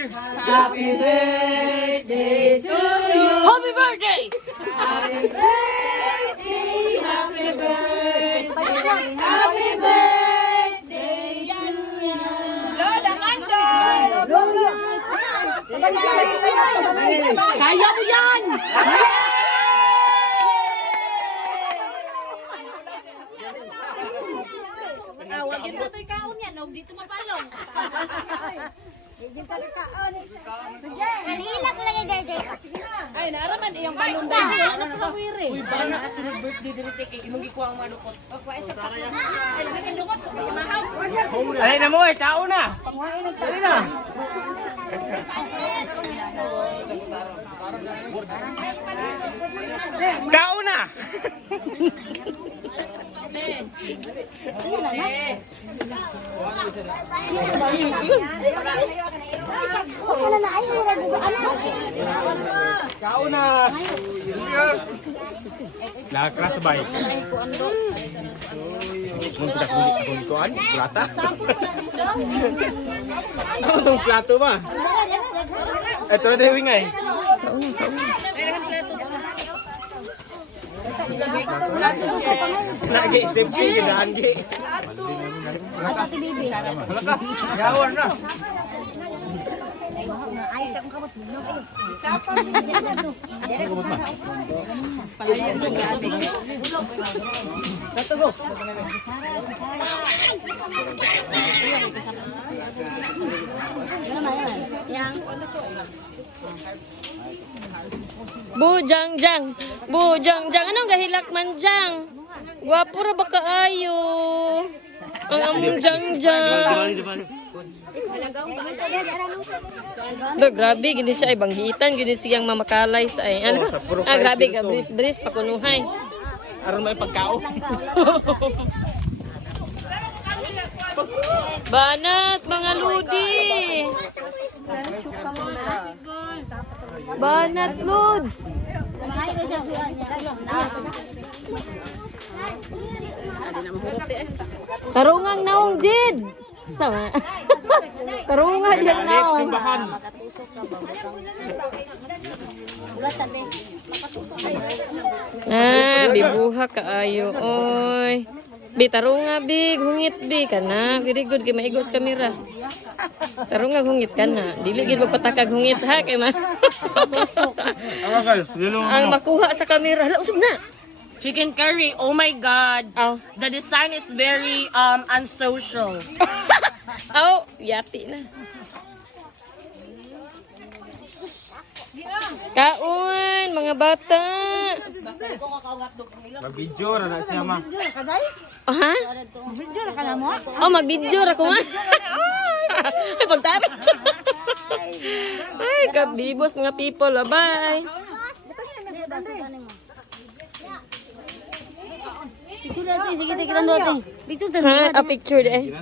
Happy birthday to you. Happy birthday! Happy birthday, happy birthday, happy birthday to you. Lola Kandol! Lola! Kaya mo yan! Wag yun dato'y kaon yan. Huwag dito mapalong. Halilak lagi guys. Ay, naaraman iyang balong dahil. Ano na kawiri? Uy, ba na kasunod birthday dito kay imong gikuha ang manukot. Ay, lamig ang dukot. Mahaw. Alay na mo eh, tao na. Alay na. Tao na. Tao na. Nakakras ba eh? Mung kita kulit plata. Ano tong plato ba? Ito na dahil ngay. Lagi, safety, gandaan gi. Ato ti bibi. Halaka, yawan na. Ayos akong kamot mo. Yang Bujangjang. Bujangjang. Anong gahilak man jang? Gwapo ra ba kaayo? Ang among jangjang. Grabe gini siya ay banggitan gini siyang mamakalay sa ay. Ano? Grabe ka bris pakunuhay. Aron may pagkao. Banat mga ludi. Banat lud. mga ito sa suyan niya. Tarungang naong jid. Sama. Tarungan yan naong. Simbahan. Makatusok ka ba? Ulat tabi. Bibuha kaayo oy. Bi tarunga bi hungit bi kana. Very good kay maigos kamera. Tarunga hungit kana. Dili gid magpatakag hungit ha kay ma. Guys, yun Ang makuha sa kamera. Hala usog na. Chicken curry. Oh my God. Aw. The design is very unsocial. Aw, yati na. Kaon, mga bata. Mag-video na siya ma. Ha? Oh, mag-video ra ko nga. Ay, pagtara. Ay, kabibos mga people. Bye. Picture natin, sige, kita doon. Picture Ha? A picture eh.